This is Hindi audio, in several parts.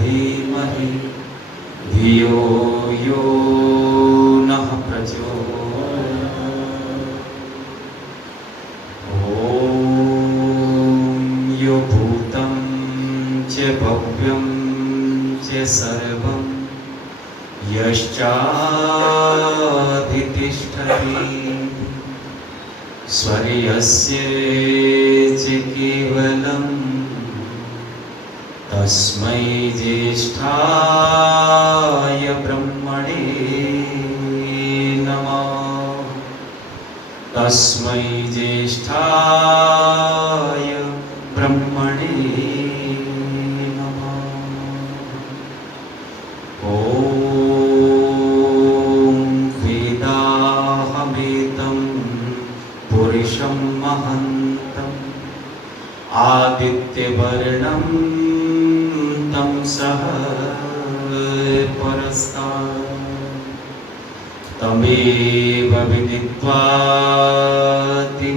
धीमहि धियो यो नः प्रचोदयात्। ॐ यो भूतं च भव्यं च सर्वं यश्चाधितिष्ठति स्वर्यस्य च केवलं तस्मै ज्येष्ठाय ब्रह्मणे नमः। तस्मै ज्येष्ठाय ब्रह्मणे नमः। ॐ वेदाहमेतं पुरुषं महन्तम् आदित्यवर्णं तं सह परस्तात् तमेव विदित्वाति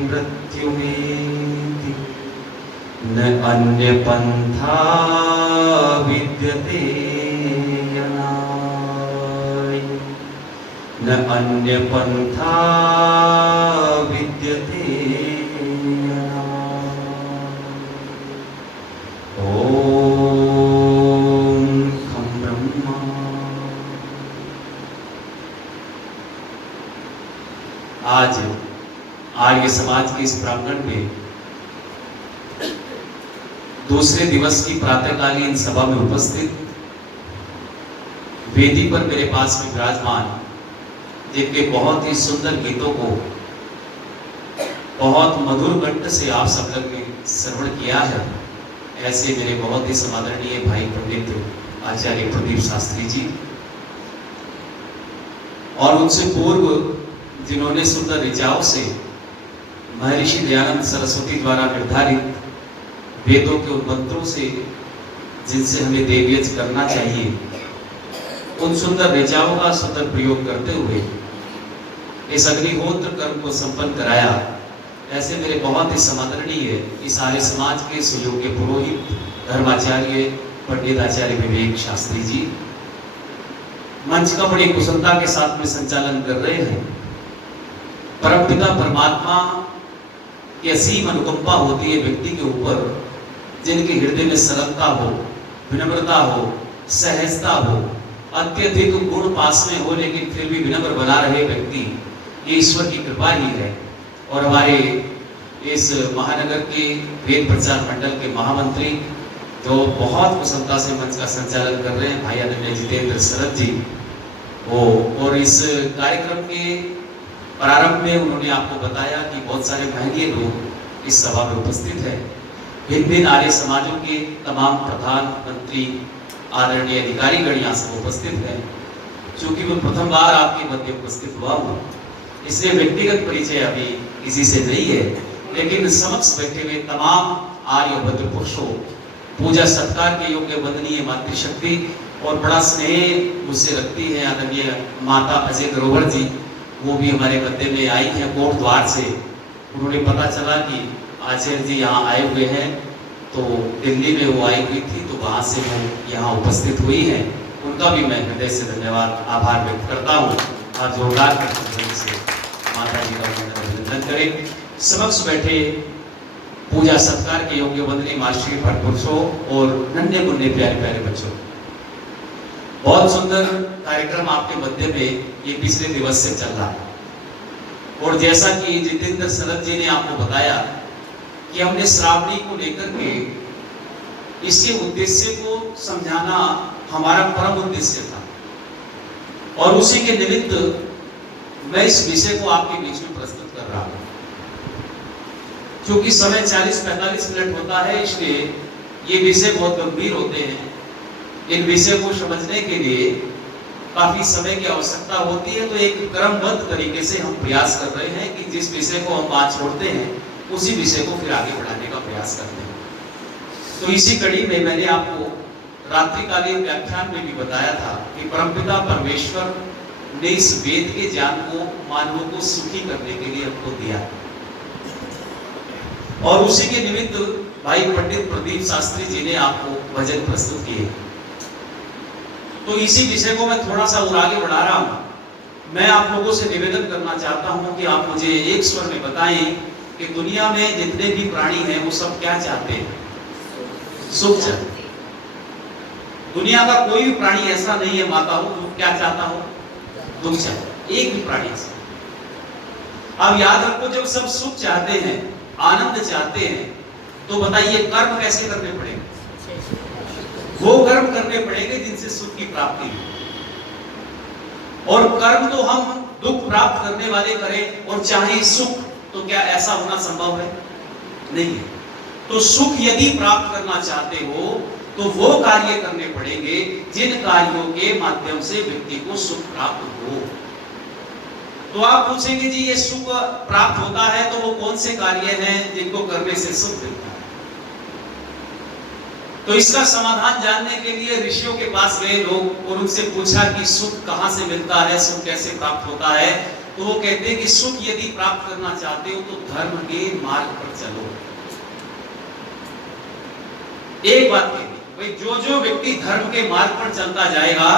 मृत्युमेति न अन्यपन्था विद्यते यनाय न अन्यपन्था विद्यते। आज आर्य समाज के इस प्रांगण में दूसरे दिवस की प्रातःकालीन सभा में उपस्थित वेदी पर मेरे पास में विराजमान जिनके बहुत ही सुंदर गीतों को बहुत मधुर कंठ से आप सब लोग ने श्रवण किया है, ऐसे मेरे बहुत ही समादरणीय भाई पंडित आचार्य प्रदीप शास्त्री जी और उनसे पूर्व जिन्होंने सुंदर ऋचाओं से महर्षि दयानंद सरस्वती द्वारा निर्धारित वेदों के उन मंत्रों से जिनसे हमें देवयज्ञ करना चाहिए, उन सुंदर ऋचाओं का सुंदर प्रयोग करते हुए इस अग्निहोत्र कर्म को संपन्न कराया, ऐसे मेरे बहुत ही समादरणीय इस आर्य समाज के सुयोग्य पुरोहित धर्माचार्य पंडित आचार्य विवेक शास्त्री जी मंच का बड़ी कुशलता के साथ में संचालन कर रहे हैं। परमपिता परमात्मा की असीम अनुकंपा होती है व्यक्ति के ऊपर, जिनके हृदय में सरलता हो, विनम्रता हो, सहजता हो, अत्यधिक गुण पास में हो लेकिन फिर भी विनम्र बना रहे व्यक्ति, ये ईश्वर की कृपा ही है। और हमारे इस महानगर के वेद प्रचार मंडल के महामंत्री जो बहुत कुशलता से मंच का संचालन कर रहे हैं, भाई आदरणीय जितेंद्र शरद जी, वो और इस कार्यक्रम के प्रारंभ में उन्होंने आपको बताया कि बहुत सारे महंगे लोग इस सभा में उपस्थित हैं। भिन्न भिन्न आर्य समाजों के तमाम प्रधानमंत्री आदरणीय अधिकारीगण यहाँ सब उपस्थित हैं। चूंकि मैं प्रथम बार आपके मध्य उपस्थित हुआ हूँ, इसलिए व्यक्तिगत परिचय अभी किसी से नहीं है, लेकिन समक्ष बैठे हुए तमाम आर्य भद्र पुरुषों, पूजा सत्कार के योग्य वंदनीय मातृशक्ति और बड़ा स्नेह मुझसे रखती है आदरणीय माता अजय ग्रोवर जी, वो भी हमारे मध्य में आई हैं कोट द्वार से। उन्होंने पता चला कि आचार्य जी यहाँ आए हुए हैं, तो दिल्ली में वो आई हुई थी, तो वहाँ से वो यहाँ उपस्थित हुई हैं। उनका भी मैं हृदय से धन्यवाद आभार व्यक्त करता हूँ। और जोरदार से माता जी का अभिनंदन करें। समक्ष बैठे पूजा सत्कार के योग्य वंदनीय मास्टरी भट्ट पुरुषों और नन्हे मुन्ने प्यारे प्यारे बच्चों, बहुत सुंदर कार्यक्रम आपके मध्य में ये पिछले दिवस से चल रहा है। और जैसा कि जितेंद्र शरद जी ने आपको बताया कि हमने श्रावणी को लेकर के इसी उद्देश्य को समझाना हमारा परम उद्देश्य था, और उसी के निमित्त मैं इस विषय को आपके बीच में प्रस्तुत कर रहा हूं। क्योंकि समय 40-45 मिनट होता है, इसलिए ये विषय बहुत गंभीर होते हैं। इन विषय को समझने के लिए काफी समय की आवश्यकता होती है, तो एक क्रमबद्ध तरीके से हम प्रयास कर रहे हैं कि जिस विषय को हम आज छोड़ते हैं उसी विषय को फिर आगे बढ़ाने का प्रयास करते हैं। तो इसी कड़ी में मैंने आपको रात्रिकालीन व्याख्यान में भी बताया था कि परमपिता परमेश्वर ने इस वेद के ज्ञान को मानवों को सुखी करने के लिए हमको दिया, और उसी के निमित्त भाई पंडित प्रदीप शास्त्री जी ने आपको भजन प्रस्तुत किए। तो इसी विषय को मैं थोड़ा सा और आगे बढ़ा रहा हूं। मैं आप लोगों से निवेदन करना चाहता हूं कि आप मुझे एक स्वर में बताएं कि दुनिया में जितने भी प्राणी हैं वो सब क्या चाहते हैं? सुख चाहते हैं। दुनिया का कोई भी प्राणी ऐसा नहीं है माता हो जो क्या चाहता हो? दुख चाहता है। एक भी प्राणी ऐसा। अब याद रखो, जब सब सुख चाहते हैं, आनंद चाहते हैं, तो बताइए कर्म कैसे करने पड़ेंगे? वो कर्म करने पड़ेंगे जिनसे सुख की प्राप्ति हो। और कर्म तो हम दुख प्राप्त करने वाले करें और चाहे सुख, तो क्या ऐसा होना संभव है? नहीं है। तो सुख यदि प्राप्त करना चाहते हो तो वो कार्य करने पड़ेंगे जिन कार्यों के माध्यम से व्यक्ति को सुख प्राप्त हो। तो आप पूछेंगे जी ये सुख प्राप्त होता है तो वो कौन से कार्य हैं जिनको करने से सुख मिलता है? तो इसका समाधान जानने के लिए ऋषियों के पास गए लोग और उनसे पूछा कि सुख कहां से मिलता है, सुख कैसे प्राप्त होता है? तो वो कहते हैं कि सुख यदि प्राप्त करना चाहते हो तो धर्म के मार्ग पर चलो। एक बात कही भाई, जो व्यक्ति धर्म के मार्ग पर चलता जाएगा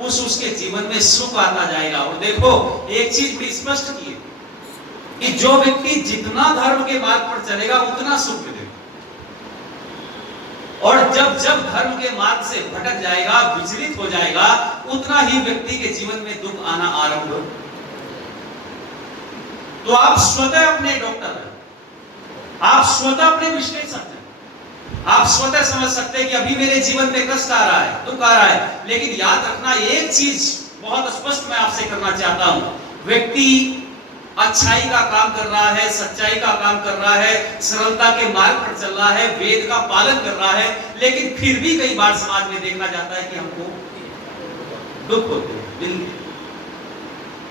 उसके जीवन में सुख आता जाएगा। और देखो एक चीज बड़ी स्पष्ट की है कि जो व्यक्ति जितना धर्म के मार्ग पर चलेगा उतना सुख मिलेगा, और जब धर्म के मार्ग से भटक जाएगा, विचलित हो जाएगा, उतना ही व्यक्ति के जीवन में दुख आना आरंभ हो। तो आप स्वतः अपने डॉक्टर हैं, आप स्वतः अपने विश्लेषक हैं, आप स्वतः समझ सकते हैं कि अभी मेरे जीवन में कष्ट आ रहा है, दुख आ रहा है। लेकिन याद रखना एक चीज बहुत स्पष्ट मैं आपसे करना चाहता हूं, व्यक्ति अच्छाई का काम कर रहा है, सच्चाई का काम कर रहा है, सरलता के मार्ग पर चल रहा है, वेद का पालन कर रहा है, लेकिन फिर भी कई बार समाज में देखा जाता है कि हमको दुख होते हैं।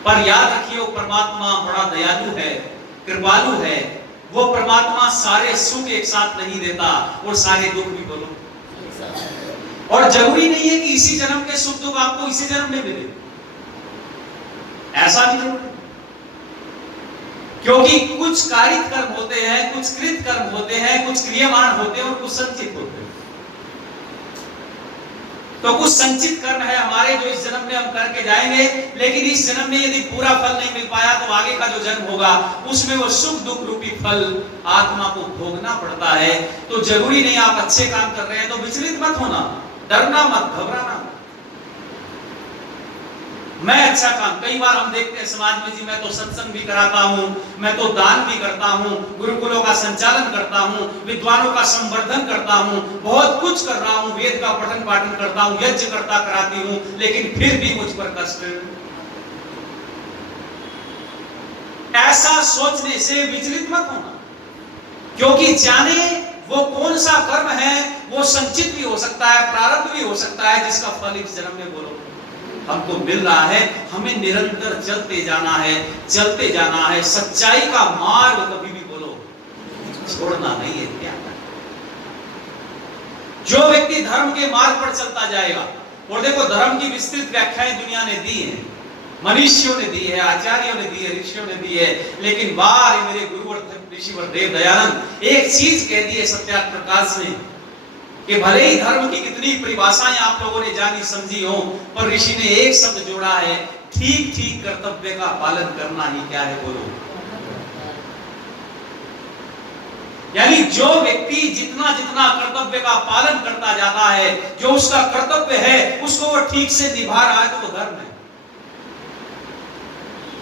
पर याद रखिए परमात्मा बड़ा दयालु है, कृपालु है। वो परमात्मा सारे सुख एक साथ नहीं देता और सारे दुख भी बोलो। और जरूरी नहीं है कि इसी जन्म के सुख दुख आपको इसी जन्म में मिले, ऐसा भी जरूरी, क्योंकि कुछ कारित कर्म होते हैं, कुछ कृत कर्म होते हैं, कुछ क्रियमाण होते हैं और कुछ संचित होते हैं। तो कुछ संचित कर्म है हमारे जो इस जन्म में हम करके जाएंगे, लेकिन इस जन्म में यदि पूरा फल नहीं मिल पाया तो आगे का जो जन्म होगा उसमें वो सुख दुख रूपी फल आत्मा को भोगना पड़ता है। तो जरूरी नहीं आप अच्छे काम कर रहे हैं तो विचलित मत होना, डरना मत, घबराना। मैं अच्छा काम, कई बार हम देखते हैं समाज में जी मैं तो सत्संग भी कराता हूं, मैं तो दान भी करता हूं, गुरुकुलों का संचालन करता हूं, विद्वानों का संवर्धन करता हूं, बहुत कुछ कर रहा हूं, वेद का पठन पाठन करता हूं, यज्ञ करता कराती हूं, लेकिन फिर भी मुझ पर कष्ट। ऐसा सोचने से विचलित मत होना, क्योंकि जाने वो कौन सा कर्म है, वो संचित भी हो सकता है, प्रारब्ध भी हो सकता है, जिसका फल इस जन्म में बोलो हमको मिल रहा है। हमें निरंतर चलते जाना है, चलते जाना है। सच्चाई का मार्ग कभी भी बोलो छोड़ना नहीं है। क्या जो व्यक्ति धर्म के मार्ग पर चलता जाएगा, और देखो धर्म की विस्तृत व्याख्याएं दुनिया ने दी है, मनीषियों ने दी है, आचार्यों ने दी है, ऋषियों ने दी है, लेकिन बार मेरे गुरुवर ऋषिवर देव दयानंद एक चीज कह दी है सत्यार्थ प्रकाश ने कि भले ही धर्म की कितनी परिभाषाएं आप लोगों ने जानी समझी हो, पर ऋषि ने एक शब्द जोड़ा है, ठीक ठीक कर्तव्य का पालन करना ही क्या है बोलो। यानी जो व्यक्ति जितना जितना कर्तव्य का पालन करता जाता है, जो उसका कर्तव्य है उसको वो ठीक से निभा रहा है, तो वो धर्म है।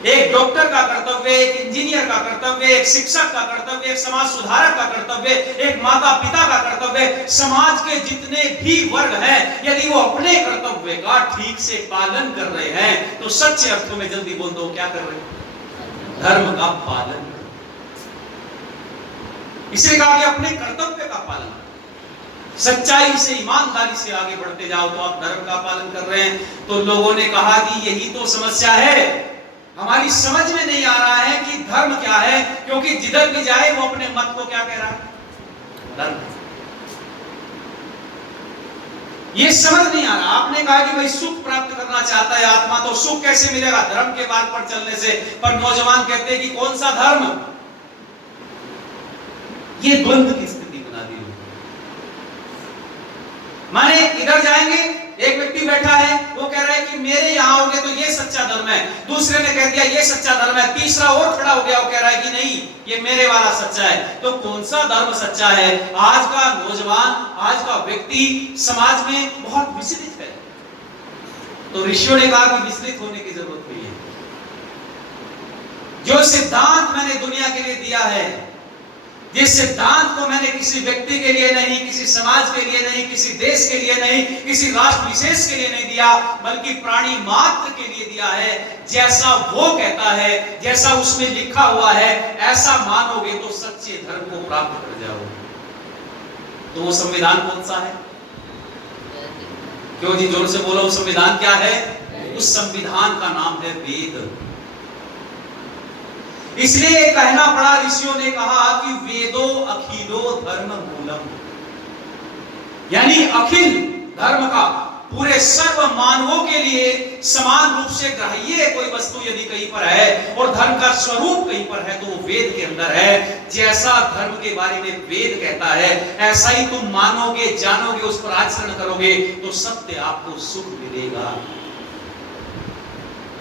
एक डॉक्टर का कर्तव्य, एक इंजीनियर का कर्तव्य, एक शिक्षक का कर्तव्य, एक समाज सुधारक का कर्तव्य, एक माता पिता का कर्तव्य, समाज के जितने भी वर्ग हैं, यदि वो अपने कर्तव्य का ठीक से पालन कर रहे हैं तो सच्चे अर्थों में जल्दी बोल दो क्या कर रहे हैं? धर्म का पालन। इसलिए कहा कि अपने कर्तव्य का पालन, सच्चाई से ईमानदारी से आगे बढ़ते जाओ तो आप धर्म का पालन कर रहे हैं। तो लोगों ने कहा कि यही तो समस्या है, हमारी समझ में नहीं आ रहा है कि धर्म क्या है, क्योंकि जिधर भी जाए वो अपने मत को क्या कह रहा है? धर्म। ये समझ नहीं आ रहा। आपने कहा कि भाई सुख प्राप्त करना चाहता है आत्मा, तो सुख कैसे मिलेगा? धर्म के मार्ग पर चलने से। पर नौजवान कहते हैं कि कौन सा धर्म? ये द्वंद्व की स्थिति बना दी है। माने इधर जाएंगे, एक व्यक्ति बैठा है, वो है, दूसरे ने कह दिया ये सच्चा धर्म है, तीसरा और खड़ा हो गया, वो कह रहा है कि नहीं ये मेरे वाला सच्चा है। तो कौन सा धर्म सच्चा है? आज का नौजवान, आज का व्यक्ति समाज में बहुत विचलित है। तो ऋषियों ने कहा कि विचलित होने की जरूरत नहीं है। जो सिद्धांत मैंने दुनिया के लिए दिया है, जिस सिद्धांत को मैंने किसी व्यक्ति के लिए नहीं, किसी समाज के लिए नहीं, किसी देश के लिए नहीं, किसी राष्ट्र विशेष के लिए नहीं दिया, बल्कि प्राणी मात्र के लिए दिया है। जैसा वो कहता है, जैसा उसमें लिखा हुआ है, ऐसा मानोगे तो सच्चे धर्म को प्राप्त कर जाओगे। तो वो संविधान कौन सा है? क्यों जी, जोर से बोलो, संविधान क्या है? उस संविधान का नाम है वेद। इसलिए कहना पड़ा, ऋषियों ने कहा कि वेदो अखिलो धर्म मूलम, यानी अखिल धर्म का, पूरे सर्व मानवों के लिए समान रूप से ग्राह्य कोई वस्तु यदि कहीं पर है और धर्म का स्वरूप कहीं पर है तो वो वेद के अंदर है। जैसा धर्म के बारे में वेद कहता है, ऐसा ही तुम मानोगे, जानोगे, उस पर आचरण करोगे तो सत्य आपको सुख मिलेगा।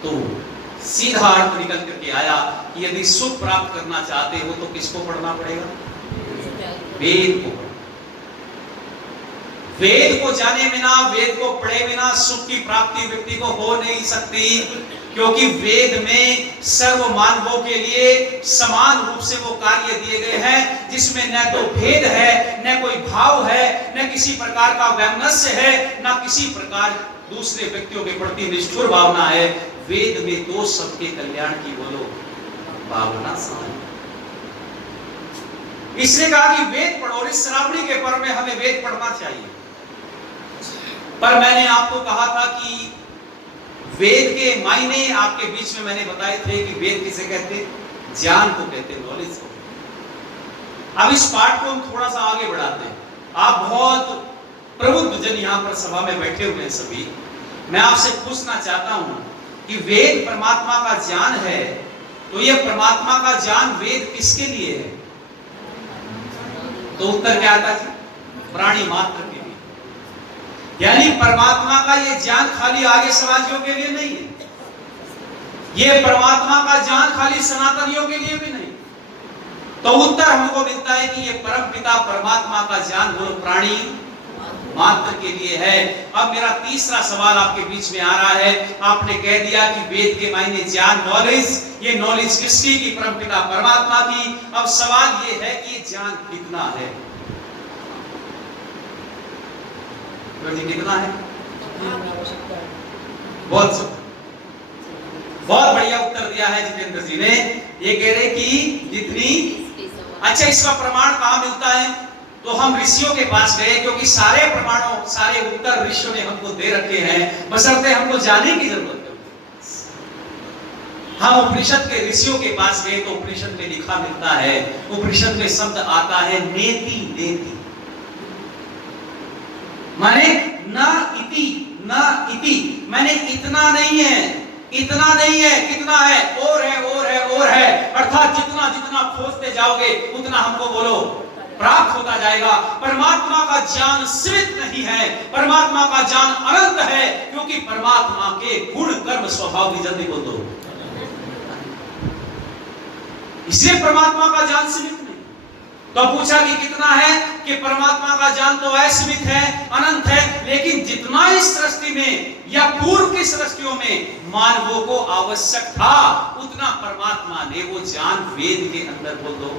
तो सीधा अर्थ निकल करके आया कि यदि सुख प्राप्त करना चाहते हो तो किसको पढ़ना पड़ेगा? वेद को। वेद को जाने बिना, वेद को पढ़े बिना सुख की प्राप्ति व्यक्ति को हो नहीं सकती, क्योंकि वेद में सर्व मानवों के लिए समान रूप से वो कार्य दिए गए हैं, जिसमें न तो भेद है, न कोई भाव है, न किसी प्रकार का वैमनस्य है, न किसी प्रकार दूसरे व्यक्तियों के प्रति निष्ठुर भावना है। वेद में तो सबके कल्याण की बोलो भावना समान। इसने कहा कि वेद पढ़ो, और इस श्रावणी के पर्व में हमें वेद पढ़ना चाहिए। पर मैंने आपको कहा था कि वेद के मायने आपके बीच में मैंने बताए थे कि वेद किसे कहते? ज्ञान को कहते, नॉलेज को। अब इस पाठ को हम थोड़ा सा आगे बढ़ाते हैं। आप बहुत प्रबुद्ध जन यहाँ पर सभा में बैठे हुए हैं सभी, मैं आपसे पूछना चाहता हूं कि वेद परमात्मा का ज्ञान है, तो यह परमात्मा का ज्ञान वेद किसके लिए है? तो उत्तर क्या आता है? प्राणी मात्र के लिए। यानी परमात्मा का यह ज्ञान खाली आर्य समाजियों के लिए नहीं है, यह परमात्मा का ज्ञान खाली सनातनियों के लिए भी नहीं। तो उत्तर हमको मिलता है कि यह परम पिता परमात्मा का ज्ञान वो प्राणी मात्र के लिए है। अब मेरा तीसरा सवाल आपके बीच में आ रहा है। आपने कह दिया कि वेद के मायने ज्ञान, नॉलेज, ये नॉलेज किसकी? की परमपिता परमात्मा की। अब सवाल ये है कि ज्ञान कितना है? कितना है? बहुत बढ़िया उत्तर दिया है जितेंद्र जी ने। ये कह रहे कि जितनी। अच्छा, इसका प्रमाण कहां मिलता है? तो हम ऋषियों के पास गए, क्योंकि सारे प्रमाणों, सारे उत्तर ऋषियों ने हमको दे रखे हैं, बशर्ते हमको जाने की जरूरत है। हम उपनिषद के ऋषियों के पास गए तो उपनिषद में लिखा मिलता है, उपनिषद में शब्द आता है नेति नेति, माने न इति, माने इतना नहीं है, इतना नहीं है, कितना है? और है, और है, और है। अर्थात जितना जितना खोजते जाओगे उतना हमको बोलो प्राप्त होता जाएगा। परमात्मा का ज्ञान सीमित नहीं है, परमात्मा का ज्ञान अनंत है, क्योंकि परमात्मा के गुण कर्म स्वभाव की जल्दी को दो, इसलिए परमात्मा का ज्ञान सीमित नहीं। तो पूछा कि कितना है? कि परमात्मा का ज्ञान तो असीमित है, अनंत है, लेकिन जितना इस सृष्टि में या पूर्व की सृष्टियों में मानवों को आवश्यक था, उतना परमात्मा ने वो ज्ञान वेद के अंदर बोल दो,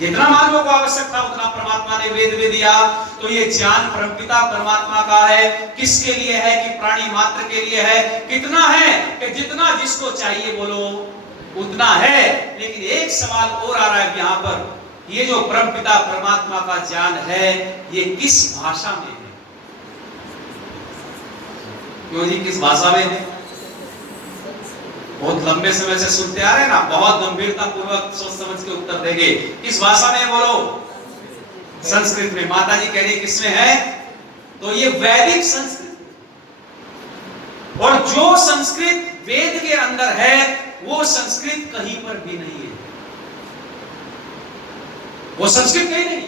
जितना मानवों को आवश्यक था उतना परमात्मा ने वेद में दिया। तो ये ज्ञान परमपिता परमात्मा का है। किसके लिए है? कि प्राणी मात्र के लिए है। कितना है? कि जितना जिसको चाहिए बोलो उतना है। लेकिन एक सवाल और आ रहा है यहाँ पर, ये जो परमपिता परमात्मा का ज्ञान है ये किस भाषा में है? क्यों जी, किस भाषा में है? बहुत लंबे समय से सुनते आ रहे हैं ना, बहुत गंभीरता पूर्वक सोच समझ के उत्तर देंगे। किस भाषा में बोलो? संस्कृत में। माता जी कह रही किसमें है? तो ये वैदिक संस्कृत, और जो संस्कृत वेद के अंदर है वो संस्कृत कहीं पर भी नहीं है, वो संस्कृत कहीं नहीं।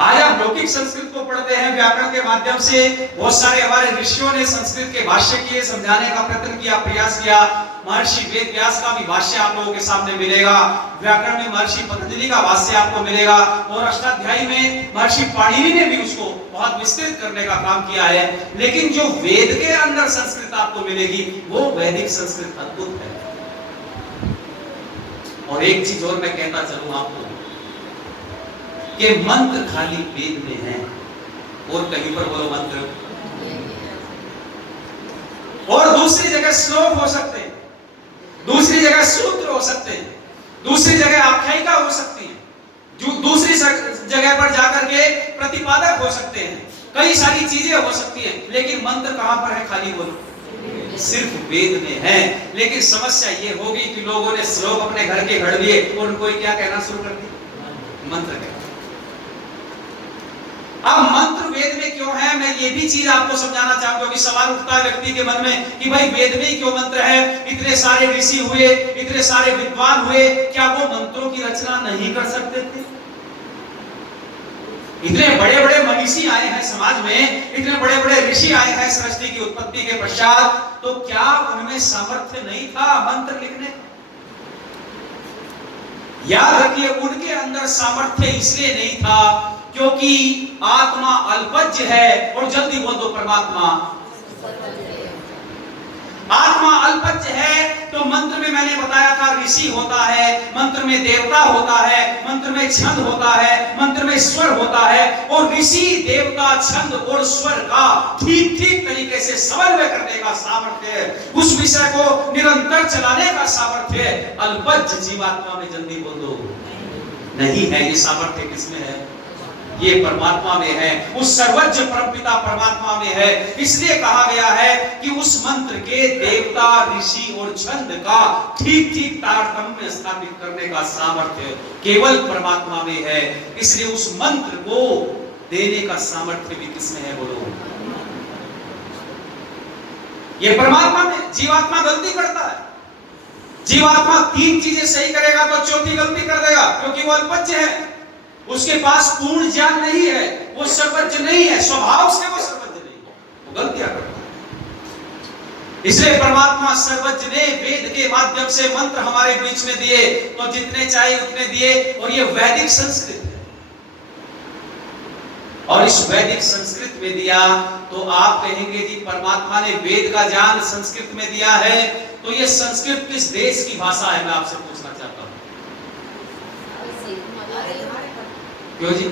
आज आप लौकिक संस्कृत को पढ़ते हैं व्याकरण के माध्यम से। बहुत सारे हमारे ऋषियों ने संस्कृत के भाष्य किए, समझाने का प्रयत्न किया, प्रयास किया। महर्षि वेद व्यास का भी भाष्य आप लोगों के सामने मिलेगा। व्याकरण में महर्षि पतंजलि का भाष्य आपको मिलेगा और अष्टाध्यायी में महर्षि पाणिनि ने भी उसको बहुत विस्तृत करने का काम किया है। लेकिन जो वेद के अंदर संस्कृत आपको मिलेगी वो वैदिक संस्कृत अद्भुत है। और एक चीज और मैं कहता चलूं आपको कि मंत्र खाली वेद में है और कहीं पर बोलो मंत्र, और दूसरी जगह श्लोक हो सकते हैं, दूसरी जगह सूत्र हो सकते हैं, दूसरी जगह आख्यायिका हो सकती है, जो दूसरी जगह पर जाकर के प्रतिपादक हो सकते हैं, कई सारी चीजें हो सकती हैं। लेकिन मंत्र कहां पर है? खाली बोलो सिर्फ वेद में है। लेकिन समस्या ये होगी कि लोगों ने श्लोक अपने घर के घड़ लिए और उनको क्या कहना शुरू कर दिया? मंत्र कहना। अब मंत्र वेद में क्यों है, मैं ये भी चीज आपको समझाना चाहूंगा, क्योंकि सवाल उठता है व्यक्ति के मन में कि भाई वेद में ही क्यों मंत्र है? इतने सारे ऋषि हुए, इतने सारे विद्वान हुए, क्या वो मंत्रों की रचना नहीं कर सकते थे? इतने बड़े बड़े मनीषी आए हैं समाज में, इतने बड़े बड़े ऋषि आए हैं सृष्टि की उत्पत्ति के पश्चात, तो क्या उनमें सामर्थ्य नहीं था मंत्र लिखने? याद रखिए, उनके अंदर सामर्थ्य इसलिए नहीं था क्योंकि आत्मा अल्पज्य है। और जल्दी बोल दो, परमात्मा आत्मा अल्पज्य है। तो मंत्र में मैंने बताया था ऋषि होता है, मंत्र में देवता होता है, मंत्र में छंद होता है, मंत्र में स्वर होता है। और ऋषि, देवता, छंद और स्वर का ठीक ठीक तरीके से समन्वय करने का सामर्थ्य, उस विषय को निरंतर चलाने का सामर्थ्य अल्पज्य जीवात्मा में, जल्दी बोल दो, नहीं है। ये सामर्थ्य किसमें है? ये परमात्मा में है, उस सर्वज्ञ परमपिता परमात्मा में है। इसलिए कहा गया है कि उस मंत्र के देवता, ऋषि और छंद का ठीक ठीक तारतम्य स्थापित करने का सामर्थ्य केवल परमात्मा में है। इसलिए उस मंत्र को देने का सामर्थ्य भी किसमें है? बोलो, ये परमात्मा में। जीवात्मा गलती करता है, जीवात्मा तीन चीजें सही करेगा तो चौथी गलती कर देगा, क्योंकि वो अल्पज्य है, उसके पास पूर्ण ज्ञान नहीं है, वो सर्वज्ञ नहीं है, स्वभाव से वो सर्वज्ञ नहीं है, वो गलतियां करता है। इसलिए परमात्मा सर्वज्ञ ने वेद के माध्यम से मंत्र हमारे बीच में दिए, तो जितने चाहिए उतने दिए। और ये वैदिक संस्कृत है, और इस वैदिक संस्कृत में दिया तो आप कहेंगे जी परमात्मा ने वेद का ज्ञान संस्कृत में दिया है, तो ये संस्कृत किस देश की भाषा है? मैं आपसे पूछना चाहता हूं। क्यों जी?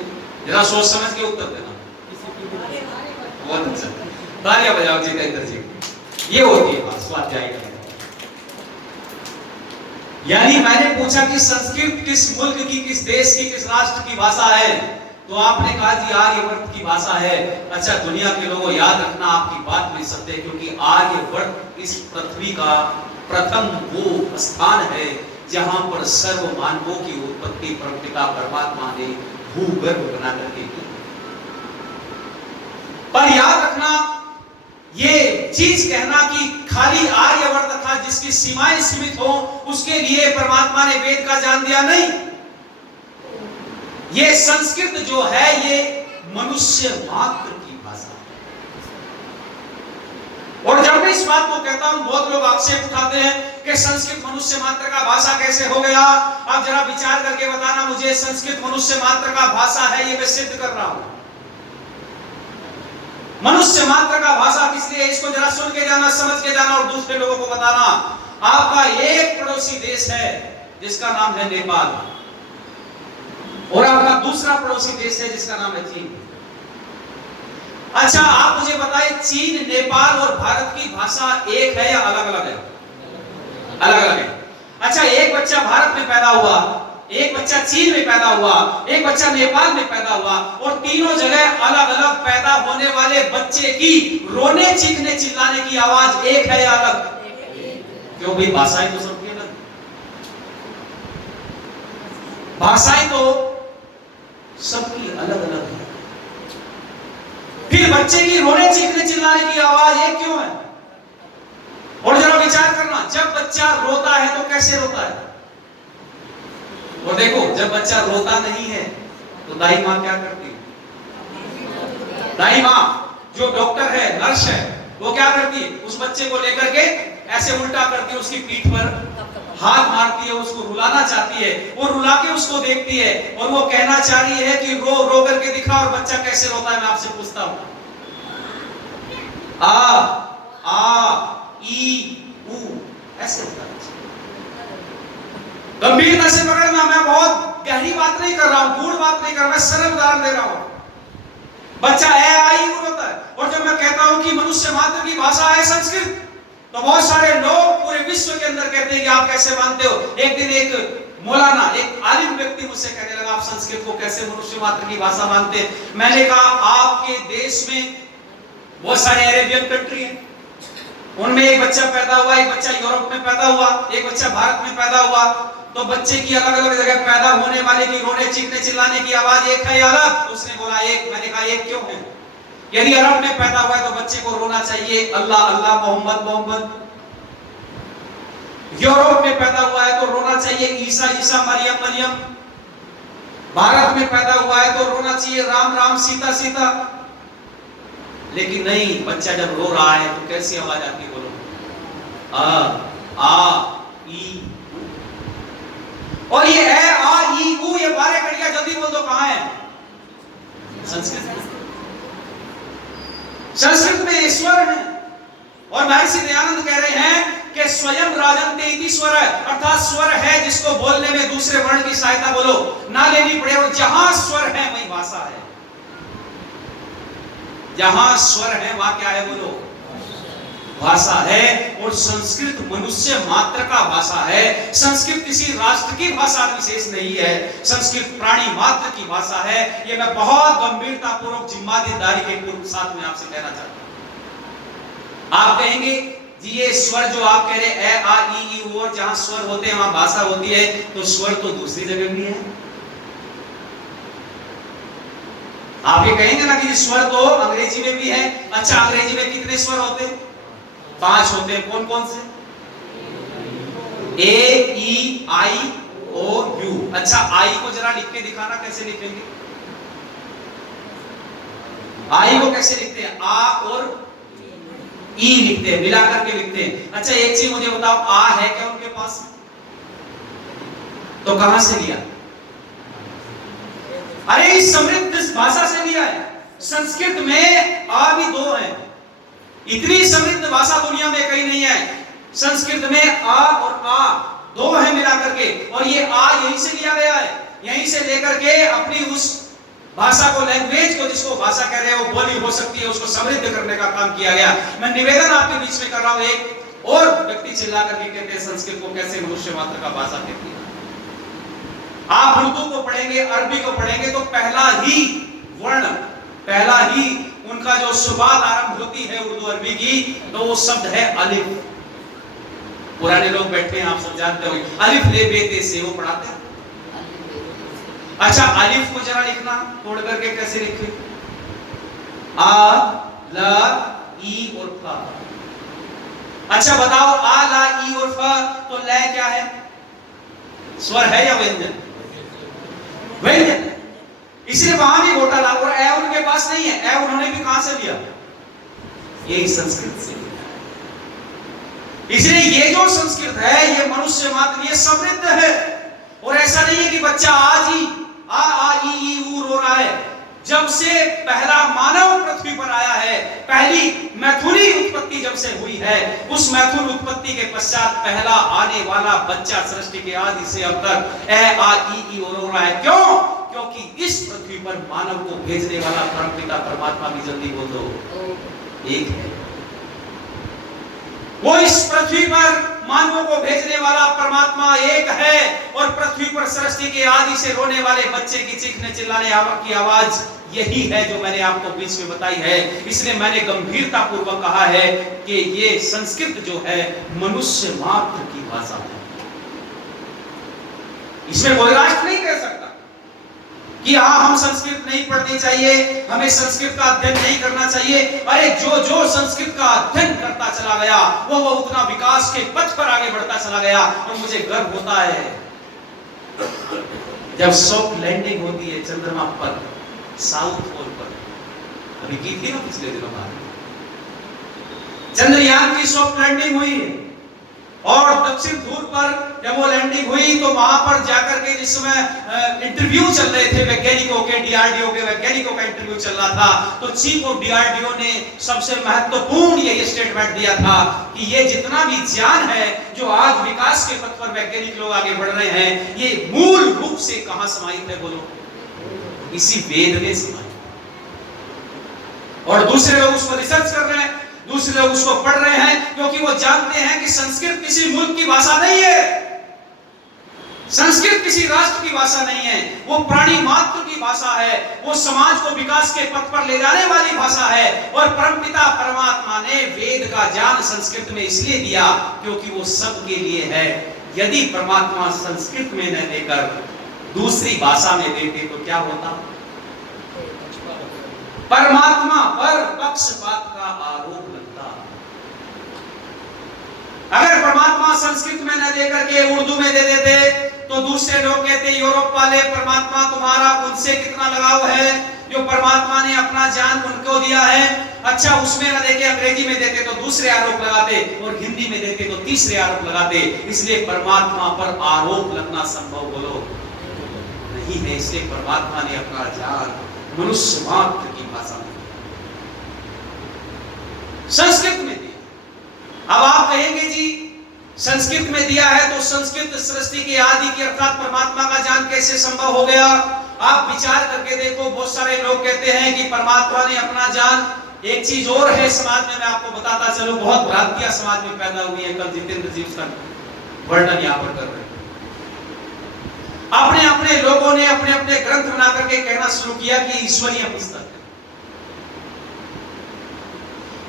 जरा सोच समझ के उत्तर देना। बहुत अच्छा, तालियां बजाओ जितेंद्र जी। ये होती है बात स्वाध्याय करने। यानी मैंने पूछा कि संस्कृत किस मुल्क की, किस देश की, किस राष्ट्र की भाषा है, तो आपने कहा जी आर्यवर्त की भाषा है। अच्छा, दुनिया के लोगों याद रखना, आपकी बात नहीं सकते, क्योंकि आर्यवर्त इस पृथ्वी का प्रथम वो स्थान है जहां पर सर्व मानवों की उत्पत्ति परमपिता परमात्मा ने भूगर्भ बना करके की। पर याद रखना, ये चीज कहना कि खाली आर्यवर्त था जिसकी सीमाएं सीमित हो, उसके लिए परमात्मा ने वेद का ज्ञान दिया, नहीं। ये संस्कृत जो है ये मनुष्य मात्र की भाषा है। और जब मैं इस बात को कहता हूं, बहुत लोग आक्षेप उठाते हैं कि संस्कृत मनुष्य मात्र का भाषा कैसे हो गया। आप जरा विचार करके बताना मुझे, संस्कृत मनुष्य मात्र का भाषा है, ये मैं सिद्ध कर रहा हूं। मनुष्य मात्र का भाषा किसलिए? इसको जरा सुन के जाना, समझ के जाना और दूसरे लोगों को बताना। आपका एक पड़ोसी देश है जिसका नाम है नेपाल, और आपका दूसरा पड़ोसी देश है जिसका नाम है चीन। अच्छा, आप मुझे बताइए, चीन, नेपाल और भारत की भाषा एक है या अलग अलग है? अलग अलग है। अच्छा, एक बच्चा भारत में पैदा हुआ, एक बच्चा चीन में पैदा हुआ, एक बच्चा नेपाल में पैदा हुआ, और तीनों जगह अलग अलग पैदा होने वाले बच्चे की रोने, चीखने, चिल्लाने की आवाज एक है या अलग? क्यों भाई? भाषाएं तो सबकी अलग, भाषाएं तो सबकी अलग अलग है। फिर बच्चे की रोने, चीखने, चिल्लाने की आवाज एक क्यों है? और जरा विचार करना, जब बच्चा रोता है तो कैसे रोता है? और देखो, जब बच्चा रोता नहीं है तो दाई मां क्या करती है? दाई माँ जो डॉक्टर है, नर्स है, वो क्या करती है? उस बच्चे को लेकर के ऐसे उल्टा करती है, उसकी पीठ पर हाथ मारती है, उसको रुलाना चाहती है, वो रुला के उसको देखती है और वो कहना चाह रही है कि रो रो करके दिखा। और बच्चा कैसे रोता है मैं आपसे पूछता हूं, आ ई ऊ ऐसे होता है। गंभीरता से पकड़ना, मैं बहुत गहरी बात नहीं कर रहा हूं, गूढ़ बात नहीं कर रहा, मैं सरल उदाहरण दे रहा हूं। बच्चा ए आई ऊ होता है। और जब मैं कहता हूं कि मनुष्य मात्र की भाषा है संस्कृत, तो बहुत सारे लोग पूरे विश्व के अंदर कहते हैं कि आप कैसे मानते हो। एक दिन एक मौलाना, एक आलिम व्यक्ति मुझसे कहने लगा, आप संस्कृत को कैसे मनुष्य मात्र की भाषा मानते हैं? मैंने कहा, आपके देश में बहुत सारे अरेबियन कंट्री हैं, उनमें एक बच्चा पैदा हुआ, एक बच्चा यूरोप में पैदा हुआ, एक बच्चा भारत में पैदा हुआ, तो बच्चे की अलग अलग जगह पैदा होने वाले की रोने चीखने चिल्लाने की आवाज एक है या अलग? उसने बोला एक। मैंने कहा एक क्यों है? यदि अरब में पैदा हुआ है तो बच्चे को रोना चाहिए अल्लाह अल्लाह मोहम्मद मोहम्मद। यूरोप में पैदा हुआ है तो रोना चाहिए ईसा ईसा मरियम मरियम। भारत में पैदा हुआ है तो रोना चाहिए राम राम सीता सीता। लेकिन नहीं, बच्चा जब रो रहा है तो कैसी आवाज आती है? बोलो, आ ई। और ये है आ ई ऊ, ये 12 कड़ियां जल्दी बोल दो कहां है? संस्कृत। संस्कृत में ईश्वर है। और महर्षि दयानंद कह रहे हैं कि स्वयं राजन्ते इति स्वर, अर्थात स्वर है जिसको बोलने में दूसरे वर्ण की सहायता बोलो ना लेनी पड़े। और जहां स्वर है वही भाषा है। जहां स्वर है वहां क्या है? बोलो, भाषा है। और संस्कृत मनुष्य मात्र का भाषा है। संस्कृत किसी राष्ट्र की भाषा विशेष नहीं है, संस्कृत प्राणी मात्र की भाषा है। ये मैं बहुत गंभीरता पूर्वक जिम्मेदारी के पूर्व साथ में आपसे कहना चाहता हूं। आप कहेंगे जी ये स्वर जो आप कह रहे ए आ ई ऊ, और जहां स्वर होते हैं वहां भाषा होती है, तो स्वर तो दूसरी जगह भी है। आप ये कहेंगे ना कि स्वर तो अंग्रेजी में भी है। अच्छा, अंग्रेजी में कितने स्वर होते हैं? 5 होते हैं। कौन कौन से? ए ई आई ओ यू। अच्छा, आई को जरा लिख के दिखाना, कैसे लिखेंगे? आई को कैसे लिखते हैं? आ और ई लिखते हैं, मिलाकर के लिखते हैं। अच्छा, एक चीज मुझे बताओ, आ है क्या उनके पास? तो कहां से लिया? अरे इस समृद्ध भाषा से लिया है। संस्कृत में आ भी 2 है। इतनी समृद्ध भाषा दुनिया में कहीं नहीं है। संस्कृत में आ और आ 2 है मिला करके, और ये आ यहीं से लिया गया है। यहीं से लेकर के अपनी उस भाषा को, लैंग्वेज को, जिसको भाषा कह रहे हैं, वो बोली हो सकती है, उसको समृद्ध करने का काम किया गया। मैं निवेदन आपके बीच में कर रहा हूं। एक और व्यक्ति चिल्ला करके कहते हैं संस्कृत को कैसे मनुष्य मात्र का भाषा कहती है। आप उर्दू को पढ़ेंगे, अरबी को पढ़ेंगे, तो पहला ही वर्ण, पहला ही उनका जो शुरुआत आरंभ होती है उर्दू अरबी की, तो वो शब्द है अलिफ। पुराने लोग बैठे हैं, आप सब जानते होंगे, अलिफ ले बे ते से वो पढ़ाते हैं। अच्छा, अलिफ को जरा लिखना तोड़ करके कैसे लिखे? आ ला ई और फा। अच्छा बताओ, आ ला ई और फा, तो लय क्या है? स्वर है या व्यंजन? व्यंजन। इसलिए वहां भी घोटाला। और ए उनके पास नहीं है। ए उन्होंने भी कहां से लिया? यही संस्कृत से लिया। इसलिए ये जो संस्कृत है, ये मनुष्य मात्र, ये समृद्ध है। और ऐसा नहीं है कि बच्चा आज ही आ ई ऊ रो रहा है। जब से पहला मानव पृथ्वी पर आया है, पहली मैथुनी उत्पत्ति जब से हुई है, उस मैथुन उत्पत्ति के पश्चात पहला आने वाला बच्चा सृष्टि के आदि से अब तक ए आ ई रो रहा है। क्यों? क्योंकि इस पृथ्वी पर मानव को भेजने वाला परमपिता परमात्मा भी, जल्दी बोल दो, एक है। वो इस पृथ्वी पर मानवों को भेजने वाला परमात्मा एक है। और पृथ्वी पर सृष्टि के आदि से रोने वाले बच्चे की चीखने चिल्लाने की आवाज यही है जो मैंने आपको बीच में बताई है। इसलिए मैंने गंभीरता पूर्वक कहा है कि ये संस्कृत जो है मनुष्य मात्र की भाषा है। इसमें कोई राष्ट्र नहीं कह सकता कि हाँ हम संस्कृत नहीं पढ़नी चाहिए, हमें संस्कृत का अध्ययन नहीं करना चाहिए। अरे जो संस्कृत का अध्ययन करता चला गया वो उतना विकास के पथ पर आगे बढ़ता चला गया। और मुझे गर्व होता है जब सॉफ्ट लैंडिंग होती है चंद्रमा पर, साउथ पोल पर, अभी की थी ना पिछले दिनों बाद। चंद्रयान की सॉफ्ट लैंडिंग हुई और दक्षिण ध्रुव पर जब वो लैंडिंग हुई तो वहां पर जाकर के जिस समय इंटरव्यू चल रहे थे वैज्ञानिकों के, डीआरडीओ के वैज्ञानिकों का इंटरव्यू चल रहा था, तो चीफ ऑफ डीआरडीओ ने सबसे महत्वपूर्ण ये स्टेटमेंट दिया था कि ये जितना भी ज्ञान है जो आज विकास के पथ पर वैज्ञानिक लोग आगे बढ़ रहे हैं, ये मूल रूप से कहां समाहित है बोलो? इसी वेद में समाहित। और दूसरे लोग उस पर रिसर्च कर रहे हैं, दूसरे लोग उसको पढ़ रहे हैं, क्योंकि वो जानते हैं कि संस्कृत किसी मुल्क की भाषा नहीं है, संस्कृत किसी राष्ट्र की भाषा नहीं है, वो प्राणी मात्र की भाषा है, वो समाज को विकास के पथ पर ले जाने वाली भाषा है। और परमपिता परमात्मा ने वेद का ज्ञान संस्कृत में इसलिए दिया क्योंकि वो सबके लिए है। यदि परमात्मा संस्कृत में न देकर दूसरी भाषा में देते तो क्या होता? परमात्मा पर पक्षपात का आरोप लगता। अगर परमात्मा संस्कृत में न देकर के उर्दू में दे देते तो दूसरे लोग कहते यूरोप वाले परमात्मा तुम्हारा उनसे कितना लगाव है, जो परमात्मा ने अपना ज्ञान उनको दिया है। अच्छा, उसमें न देके अंग्रेजी में देते तो दूसरे आरोप लगाते, और हिंदी में देते तो तीसरे आरोप लगाते। इसलिए परमात्मा पर आरोप लगना संभव बोलो नहीं है। इसलिए परमात्मा ने अपना ज्ञान मनुष्य मात्र की भाषा में संस्कृत में दिया। अब आप कहेंगे जी संस्कृत में दिया है तो संस्कृत सृष्टि के आदि की अर्थात परमात्मा का ज्ञान कैसे संभव हो गया? आप विचार करके देखो, बहुत सारे लोग कहते हैं कि परमात्मा ने अपना ज्ञान। एक चीज और है समाज में, मैं आपको बताता चलूं, बहुत भ्रांतियां समाज में पैदा हुई है। कल जितेंद्र जी उसका वर्णन यहां पर कर रहे हैं। अपने अपने लोगों ने अपने अपने ग्रंथ बना करके कहना शुरू किया कि ईश्वरीय पुस्तक है।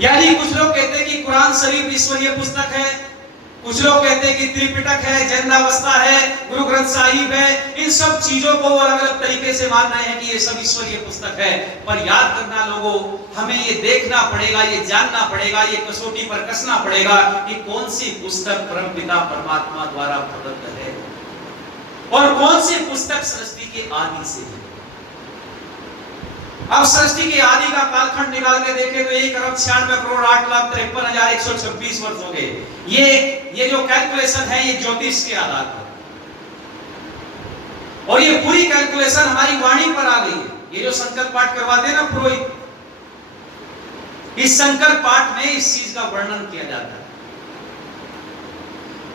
यानी कुछ लोग कहते हैं कि कुरान शरीफ ईश्वरीय पुस्तक है, कुछ लोग कहते हैं कि त्रिपिटक है, जैनावस्था है, गुरु ग्रंथ साहिब है। इन सब चीजों को अलग अलग तरीके से मान रहे हैं कि ये सब ईश्वरीय पुस्तक है। पर याद करना लोगों, हमें ये देखना पड़ेगा, ये जानना पड़ेगा, ये कसौटी पर कसना पड़ेगा कि कौन सी पुस्तक परमपिता परमात्मा द्वारा प्रदत्त है और कौन सी पुस्तक सृष्टि के आदि से है। अब सृष्टि के आदि का कालखंड निकाल के देखें तो 1,96,08,53,126 वर्ष हो गए। ये जो कैलकुलेशन है ये ज्योतिष के आधार पर, और ये पूरी कैलकुलेशन हमारी वाणी पर आ गई है। ये जो संकल्प पाठ करवाते हैं ना पुरोहित, इस संकल्प पाठ में इस चीज का वर्णन किया जाता है।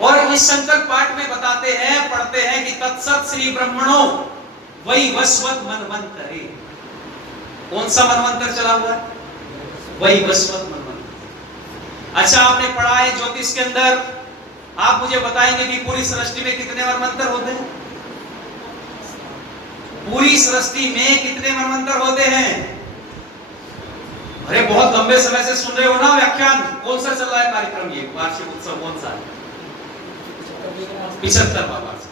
और इस संकल्प पाठ में बताते हैं, पढ़ते हैं कि तत्सत श्री ब्रह्मणो वही वस्वत मनवंतरे। कौन सा मनवंतर चला हुआ है? वही वस्वत मनवंतर। अच्छा, आपने पढ़ा है ज्योतिष के अंदर, आप मुझे बताएंगे कि पूरी सृष्टि में कितने मनवंतर होते हैं? पूरी सृष्टि में कितने मनवंतर होते हैं? अरे बहुत लंबे समय से सुन रहे हो ना व्याख्यान। कौन सा चल रहा है कार्यक्रम? ये वार्षिक उत्सव कौन सा है? 75वां वार्षिक।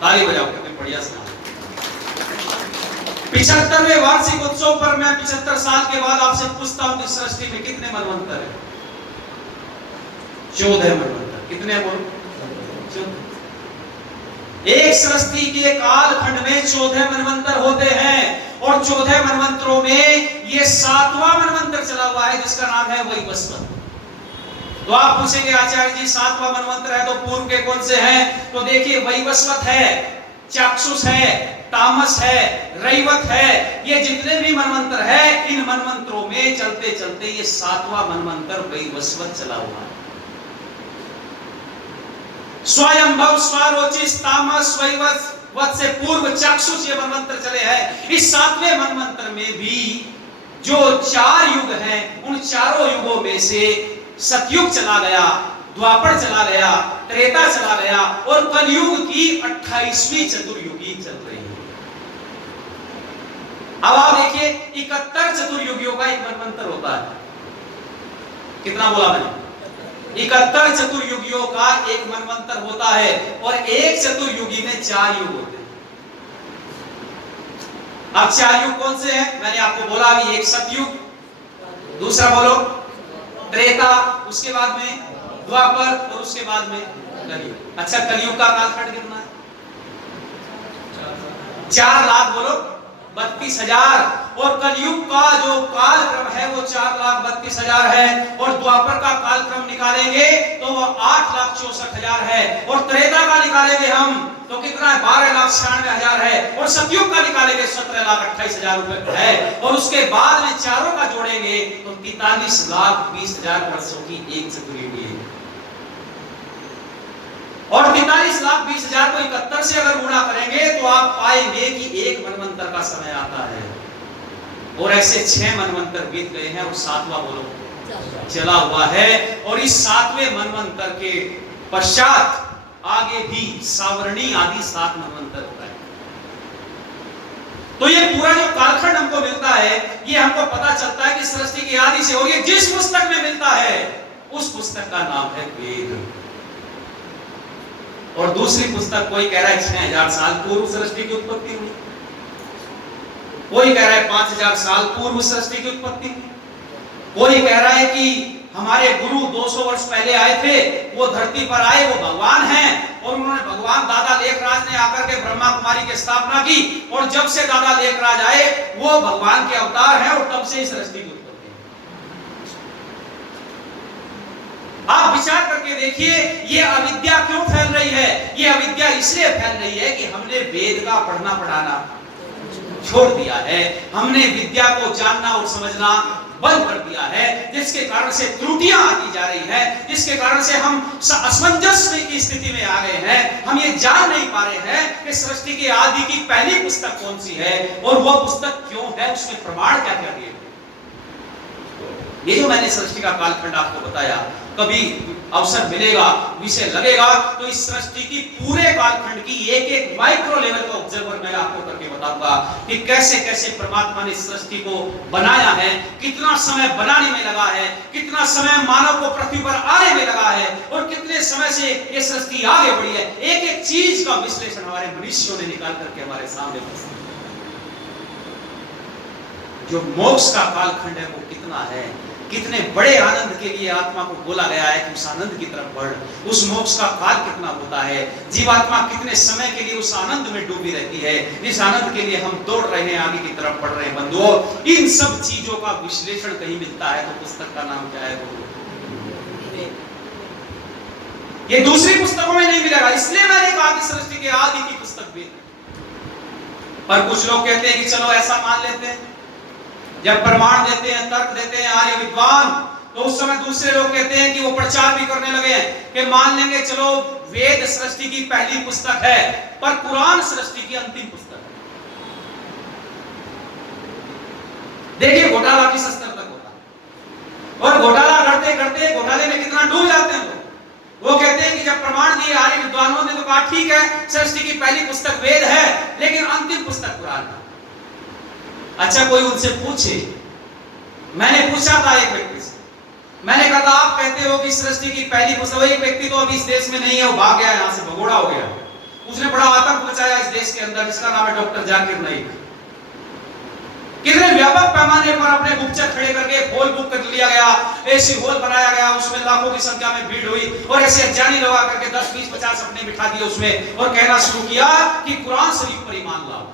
ताली बजाओ, कितने बढ़िया सुना। 75वें वार्षिक उत्सव पर मैं 75 साल के बाद आपसे पूछता हूं कि सृष्टि में कितने मनवंतर है? 14 मनवंतर। कितने बोलो? 14। एक सृष्टि के कालखंड में 14 मनवंतर होते हैं, और 14 मनवंतरों में ये 7वां मनवंतर चला हुआ है जिसका नाम है वही वस्वत। तो आप पूछेंगे आचार्य जी 7वां मनवंतर है तो पूर्व के कौन से हैं? तो देखिए वैवस्वत है, चाक्षुष है, तामस है, रैवत है। ये जितने भी मनवंतर है, इन मनवंतरों में चलते चलते ये 7वां मनवंतर वैवस्वत चला हुआ है। स्वयंभव, स्वारोचिष, तामस, वैवस्वत से पूर्व चाक्षुष ये मनवंतर चले हैं। इस 7वें मनवंतर में भी जो 4 युग हैं, उन चारों युगों में से सतयुग चला गया, द्वापर चला गया, त्रेता चला गया, और कलयुग की 28वीं चतुर्युगी चल रही है। अब आप देखिए 71 चतुर्युगियों का एक मनवंतर होता है। कितना बोला मैंने? 71 चतुर्युगियों का एक मनवंतर होता है, और एक चतुर्युगी में 4 युग होते हैं। अब 4 युग कौन से हैं? मैंने आपको बोला अभी, एक सतयुग, दूसरा बोलो त्रेता, उसके बाद में द्वापर, और उसके बाद में कलयुग। अच्छा, कलयुग का कालखंड कितना है? 4 लाख बोलो 32,000। और कलयुग का जो कालखंड वो 4,32,000 है, और द्वापर का कालक्रम निकालेंगे तो वो 8,64,000 है, और त्रेता का निकालेंगे हम तो कितना है 12,96,000 है, और सतयुग का निकालेंगे 17,28,000 रुपए है, और उसके बाद में चारों का जोड़ेंगे तो 43,20,000 वर्षों की एक चतुर्थी है। और 43,20,000 को 71 से अगर गुणा करेंगे तो आप पाएंगे कि एक मनवंतर का समय आता है, और ऐसे 6 मनवंतर बीत गए हैं और 7वां बोलो चला हुआ है, और इस 7वें मनवंतर के पश्चात आगे भी सावरणी आदि 7 मनवंतर होता है। तो ये पूरा जो कालखंड हमको मिलता है, ये हमको पता चलता है कि सृष्टि की आदि से, और ये जिस पुस्तक में मिलता है उस पुस्तक का नाम है वेद। और दूसरी पुस्तक कोई कह रहा है 6,000 साल पूर्व सृष्टि की उत्पत्ति हुई, कोई कह रहा है 5,000 साल पूर्व सृष्टि की उत्पत्ति हुई, कोई कह रहा है कि हमारे गुरु 200 वर्ष पहले आए थे, वो धरती पर आए, वो भगवान हैं, और उन्होंने भगवान दादा लेखराज ने आकर के ब्रह्मा कुमारी की स्थापना की, और जब से दादा लेखराज आए वो भगवान के अवतार हैं, और तब से इस सृष्टि की उत्पत्ति। आप विचार करके देखिए, ये अविद्या क्यों फैल रही है? ये अविद्या इसलिए फैल रही है कि हमने वेद का पढ़ना पढ़ाना छोड़ दिया है, हमने विद्या को जानना और समझना बंद कर दिया है, जिसके कारण से त्रुटियां आती जा रही है, जिसके कारण से हम असमंजस की स्थिति में आ गए हैं। हम ये जान नहीं पा रहे हैं कि सृष्टि के आदि की पहली पुस्तक कौन सी है, और वह पुस्तक क्यों है, उसमें प्रमाण क्या क्या दिए। ये जो मैंने सृष्टि का कालखंड आपको बताया, कभी अवसर मिलेगा, विषय लगेगा तो इस सृष्टि की पूरे कालखंड की एक एक माइक्रो लेवल का ऑब्जर्वर मैं आपको करके बताऊंगा कि कैसे कैसे परमात्मा ने सृष्टि को बनाया है, कितना समय बनाने में लगा है, कितना समय मानव को पृथ्वी पर आने में लगा है, और कितने समय से ये सृष्टि आगे बढ़ी है। एक एक चीज का विश्लेषण हमारे मनुष्यों ने निकाल करके हमारे सामने प्रस्तुत। जो मोक्ष का कालखंड है वो कितना है, कितने बड़े आनंद के लिए आत्मा को बोला गया है कि उस आनंद की तरफ बढ़, उस मोक्ष का काल कितना होता है, जीवात्मा कितने समय के लिए उस आनंद में डूबी रहती है, जिस आनंद के लिए हम दौड़ रहे हैं, आगे की तरफ बढ़ रहे हैं। बंधुओं, इन सब चीजों का विश्लेषण कहीं मिलता है तो पुस्तक का नाम क्या है? ये दूसरी पुस्तकों में नहीं मिलेगा, इसलिए मैंने कहा कि सृष्टि के आदि की पुस्तक भी। पर कुछ लोग कहते हैं कि चलो ऐसा मान लेते हैं, जब प्रमाण देते हैं, तर्क देते हैं आर्य विद्वान, तो उस समय दूसरे लोग कहते हैं कि वो प्रचार भी करने लगे हैं कि मान लेंगे चलो वेद सृष्टि की पहली पुस्तक है, पर कुरान सृष्टि की अंतिम पुस्तक है। देखिए घोटाला किस स्तर तक होता है, और घोटाला करते करते घोटाले में कितना डूब जाते हैं लोग। वो कहते हैं कि जब प्रमाण दिए आर्य विद्वानों ने तो कहा ठीक है, सृष्टि की पहली पुस्तक वेद है, लेकिन अंतिम पुस्तक कुरान है। अच्छा, कोई उनसे पूछे, मैंने पूछा था एक व्यक्ति से, मैंने कहा था आप कहते हो कि सृष्टि की पहली पुस्तक, एक व्यक्ति तो अभी इस देश में नहीं है, वो भाग गया, यहां से भगोड़ा हो गया, उसने बड़ा आतंक मचाया इस देश के अंदर, जिसका नाम है डॉक्टर जाकिर नाइक। कितने व्यापक पैमाने पर अपने गुप्तचर खड़े करके हॉल बुक कर लिया गया, ऐसी हॉल बनाया गया, उसमें लाखों की संख्या में भीड़ हुई, और ऐसे अज्ञानी लोग आकर के 10, 20, 50 अपने बिठा दिए उसमें, और कहना शुरू किया कि कुरान शरीफ पर ईमान लाओ,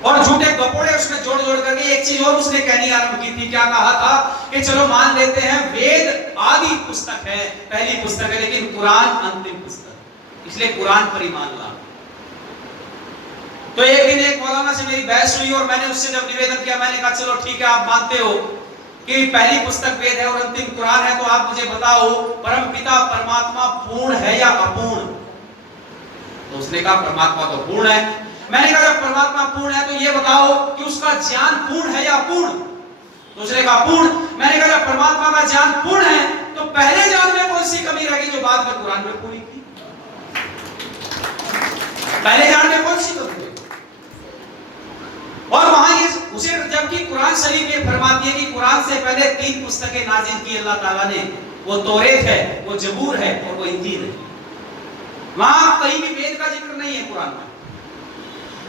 और झूठे गपोड़े उसमें जोड़ जोड़ करके एक चीज और उसने कहनी आरंभ की थी। क्या कहा था कि चलो मान लेते हैं वेद आदि पुस्तक है, पहली पुस्तक है, लेकिन कुरान अंतिम पुस्तक, इसलिए कुरान पर ईमान ला। तो एक दिन एक मौलाना से मेरी बहस हुई, और मैंने उससे जब निवेदन किया, मैंने कहा चलो ठीक है, आप मानते हो कि पहली पुस्तक वेद है और अंतिम कुरान है, तो आप मुझे बताओ परमपिता परमात्मा पूर्ण है या अपूर्ण? तो उसने कहा परमात्मा तो पूर्ण है। मैंने कहा जब परमात्मा पूर्ण है तो ये बताओ कि उसका ज्ञान पूर्ण है या अपूर्ण? तो उसने कहा पूर्ण। मैंने कहा जब परमात्मा का ज्ञान पूर्ण है तो पहले ज्ञान में कौन सी कमी रह गई जो बाद में कुरान में पूरी की? पहले ज्ञान में कौन सी कमी रही? और वहां ये उसे, जबकि कुरान शरीफ ये फरमाती है कि कुरान से पहले 3 पुस्तकें नाजिल की अल्लाह ताला ने, वो तौरेत है, वो जबूर है, और वो इंजील है। वहां कहीं भी वेद का जिक्र नहीं है कुरान में,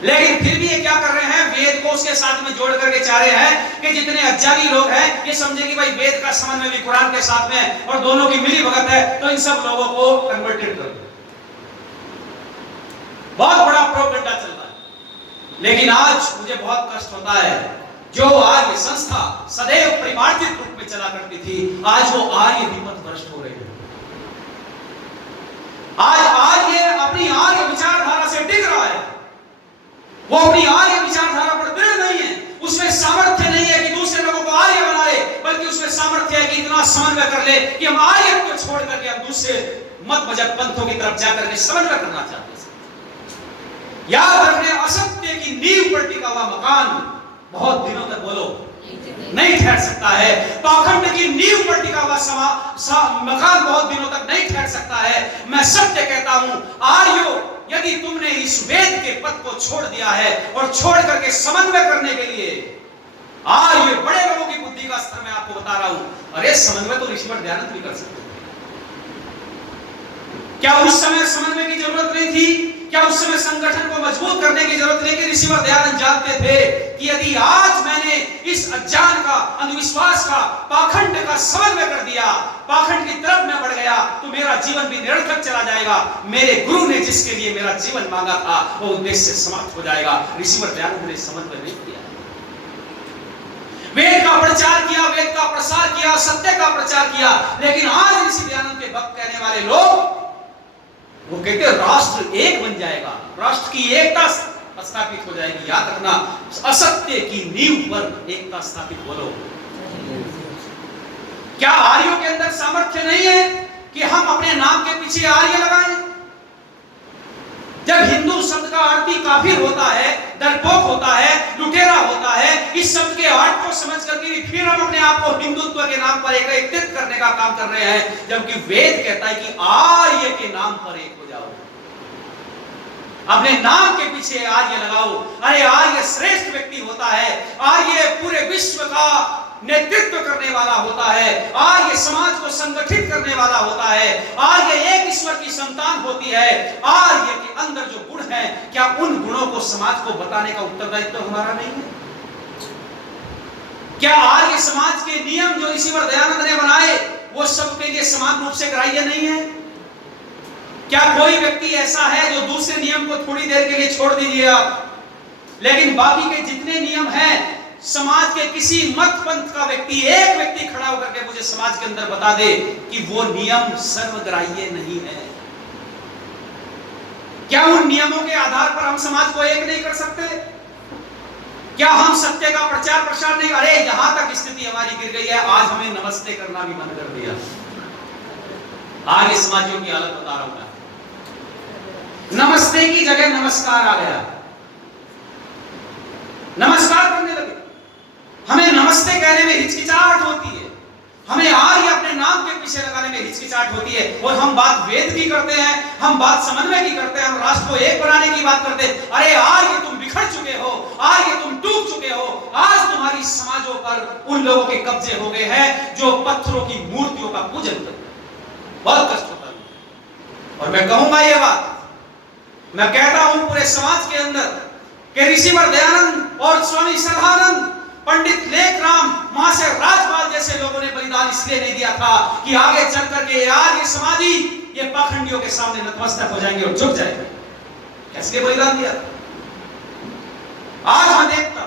लेकिन फिर भी ये क्या कर रहे हैं, वेद को उसके साथ में जोड़ करके चाह रहे हैं कि जितने अज्ञानी लोग हैं ये समझे कि भाई वेद का समन्वय भी कुरान के साथ में और दोनों की मिली भगत है, तो इन सब लोगों को कन्वर्टेड कर दो। बहुत बड़ा प्रोपेगेंडा चल रहा है। लेकिन आज मुझे बहुत कष्ट होता है जो आर्य संस्था सदैव परिमार्जित रूप में चला करती थी, आज वो आर्य विपथ भ्रष्ट हो रही है। आज आर्य अपनी आर्य विचारधारा से डिग रहा है। वो अपनी आर्य विचारधारा पर दृढ़ नहीं है, उसमें सामर्थ्य नहीं है कि दूसरे लोगों को आर्य बना ले, बल्कि उसमें सामर्थ्य है कि इतना समन्वय कर ले कि हम आर्य को छोड़ करके हम दूसरे मत मजहब पंथों की तरफ जाकर के समन्वय करना चाहते हैं। याद रखने, असत्य की नींव पर टिका हुआ मकान बहुत दिनों तक बोलो नहीं ठहर सकता है। पाखंड की नींव पर टिका हुआ मकान बहुत दिनों तक नहीं ठहर सकता है। मैं सत्य कहता हूं, आर्यो, यदि तुमने इस वेद के पद को छोड़ दिया है और छोड़ करके समन्वय करने के लिए, आर्य बड़े लोगों की बुद्धि का स्तर मैं आपको बता रहा हूं, अरे समन्वय तो ऋषिवर दयानंद भी कर सकते। क्या उस समय समन्वय की जरूरत नहीं थी? क्या उस समय संगठन को मजबूत करने की जरूरत नहीं? कि ऋषिवर दयानंद जानते थे कि यदि आज मैंने इस अज्ञान का, अंधविश्वास का, पाखंड का समन्वय कर दिया, पाखंड की तरफ मैं बढ़ गया, तो मेरा जीवन भी निरर्थक चला जाएगा। मेरे गुरु ने जिसके लिए मेरा जीवन मांगा था, वो उद्देश्य समाप्त हो जाएगा। ऋषिवर दयानंद ने समन्वय नहीं किया, वेद का प्रचार किया, वेद का प्रसार किया, सत्य का प्रचार किया। लेकिन आज ऋषि दयानंद के भक्त कहने वाले लोग वो कहते हैं राष्ट्र एक बन जाएगा, राष्ट्र की एकता स्थापित हो जाएगी। याद रखना, असत्य की नींव पर एकता स्थापित बोलो। क्या आर्यों के अंदर सामर्थ्य नहीं है कि हम अपने नाम के पीछे आर्य लगाएं? जब हिंदू शब्द का अर्थ ही काफिर होता है, डरपोक होता है, लुटेरा होता है, इस शब्द के अर्थ को समझ करके फिर हम अपने आप को हिंदुत्व के नाम पर एकत्रित करने का काम कर रहे हैं, जबकि वेद कहता है कि आर्य के नाम पर एक हो जाओ, अपने नाम के पीछे आर्य लगाओ। अरे आर्य श्रेष्ठ व्यक्ति होता है, आर्य पूरे विश्व का नेतृत्व करने वाला होता है, आर्य समाज को संगठित करने वाला होता है, आर्य एक ईश्वर की संतान होती है। आर्य के अंदर जो गुण है, क्या उन गुणों को समाज को बताने का उत्तरदायित्व तो हमारा नहीं है? क्या आर्य समाज के नियम जो ऋषिवर दयानंद ने बनाए वो सबके लिए समान रूप से ग्राह्य नहीं है? क्या कोई व्यक्ति ऐसा है जो दूसरे नियम को थोड़ी देर के लिए छोड़ दीजिए आप, लेकिन बाकी के जितने नियम हैं, समाज के किसी मत पंथ का व्यक्ति, एक व्यक्ति खड़ा होकर के मुझे समाज के अंदर बता दे कि वो नियम सर्वग्राह्य नहीं है? क्या उन नियमों के आधार पर हम समाज को एक नहीं कर सकते? क्या हम सत्य का प्रचार प्रसार नहीं? अरे यहां तक स्थिति हमारी गिर गई है, आज हमें नमस्ते करना भी बंद कर दिया। आर्य समाजों की हालत बता रहा हूं, नमस्ते की जगह नमस्कार आ गया, नमस्कार करने लगे। हमें नमस्ते कहने में हिचकिचाहट होती है, हमें आर्य अपने नाम के पीछे लगाने में हिचकिचाहट होती है, और हम बात वेद की करते हैं, हम बात समन्वय की करते हैं, हम राष्ट्र को एक बनाने की बात करते हैं। अरे आर्य तुम बिखर चुके हो, आर्य तुम टूट चुके हो। आज तुम्हारी समाजों पर उन लोगों के कब्जे हो गए हैं जो पत्थरों की मूर्तियों का पूजन करते हैं। बहुत कष्ट होता है, और मैं कहूंगा ये बात, मैं कहता हूं पूरे समाज के अंदर कि ऋषिवर दयानंद और स्वामी श्रद्धानंद, पंडित लेखराम, महाशय राजपाल जैसे लोगों ने बलिदान इसलिए नहीं दिया था कि आगे चल करके आर्य समाजी ये पाखंडियों के सामने नतमस्तक हो जाएंगे और झुक जाएंगे। इसलिए बलिदान दिया। आज मैं देखता